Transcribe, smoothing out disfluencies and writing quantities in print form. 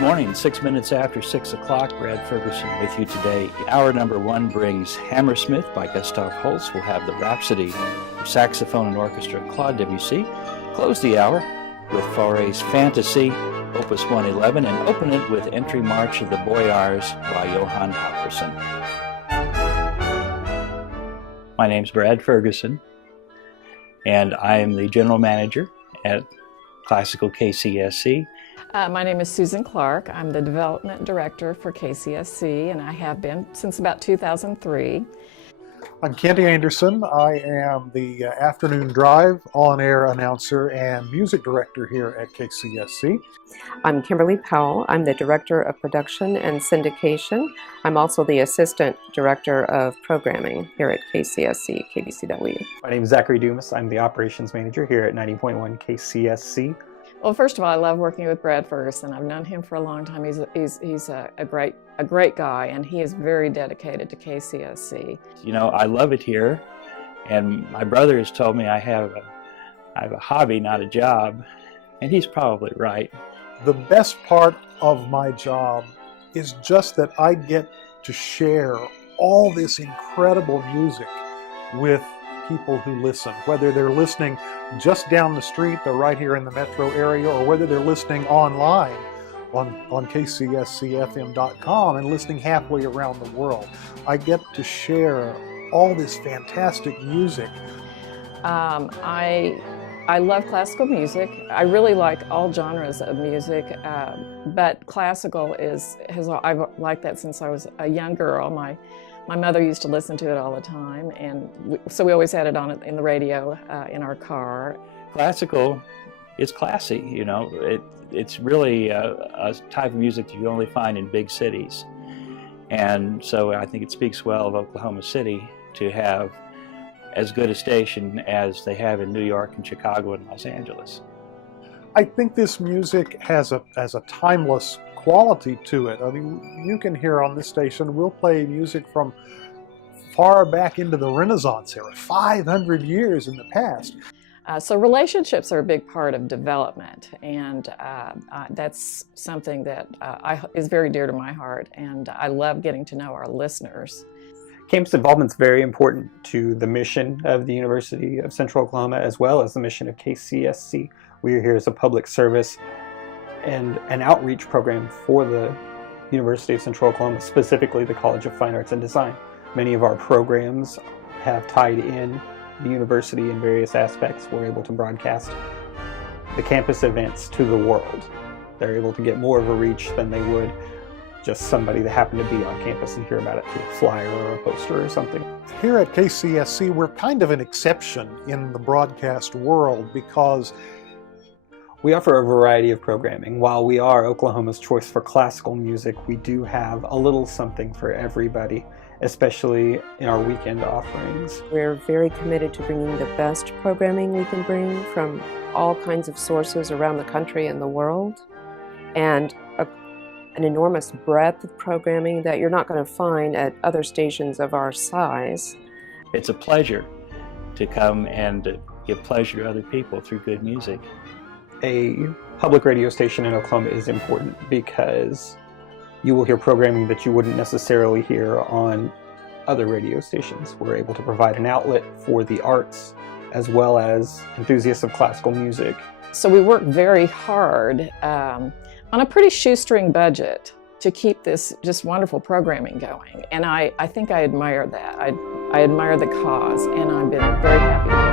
Good morning, 6 minutes after 6 o'clock, Brad Ferguson with you today. Hour number 1 brings Hammersmith by Gustav Holst. We'll have the Rhapsody for saxophone and orchestra, Claude Debussy. Close the hour with Fauré's Fantasy, Opus 111, and open it with Entry March of the Boyars by Johann Halvorsen. My name's Brad Ferguson, and I am the general manager at Classical KCSC. My name is Susan Clark. I'm the development director for KCSC, and I have been since about 2003. I'm Kenty Anderson. I am the afternoon drive on-air announcer and music director here at KCSC. I'm Kimberly Powell. I'm the director of production and syndication. I'm also the assistant director of programming here at KCSC, KBCW. My name is Zachary Dumas. I'm the operations manager here at 90.1 KCSC. Well, first of all, I love working with Brad Ferguson. I've known him for a long time. He's a great guy, and he is very dedicated to KCSC. You know, I love it here, and my brother has told me I have a hobby, not a job, and he's probably right. The best part of my job is just that I get to share all this incredible music with people who listen, whether they're listening just down the street, they're right here in the metro area, or whether they're listening online on KCSCFM.com and listening halfway around the world. I get to share all this fantastic music. I love classical music. I really like all genres of music, but classical I've liked that since I was a young girl. My mother used to listen to it all the time, and so we always had it on in the radio in our car. Classical is classy, you know. It's really a type of music that you only find in big cities. And so I think it speaks well of Oklahoma City to have as good a station as they have in New York and Chicago and Los Angeles. I think this music has a timeless quality to it. I mean, you can hear on this station, we'll play music from far back into the Renaissance era, 500 years in the past. So relationships are a big part of development, and that's something that is very dear to my heart, and I love getting to know our listeners. Campus involvement is very important to the mission of the University of Central Oklahoma, as well as the mission of KCSC. We are here as a public service and an outreach program for the University of Central Oklahoma, specifically the College of Fine Arts and Design. Many of our programs have tied in the university in various aspects. We're able to broadcast the campus events to the world. They're able to get more of a reach than they would just somebody that happened to be on campus and hear about it through a flyer or a poster or something. Here at KCSC, we're kind of an exception in the broadcast world because we offer a variety of programming. While we are Oklahoma's choice for classical music, we do have a little something for everybody, especially in our weekend offerings. We're very committed to bringing the best programming we can bring from all kinds of sources around the country and the world, and an enormous breadth of programming that you're not going to find at other stations of our size. It's a pleasure to come and give pleasure to other people through good music. A public radio station in Oklahoma is important because you will hear programming that you wouldn't necessarily hear on other radio stations. We're able to provide an outlet for the arts as well as enthusiasts of classical music. So we work very hard on a pretty shoestring budget to keep this just wonderful programming going. And I think I admire that. I admire the cause, and I've been very happy with it.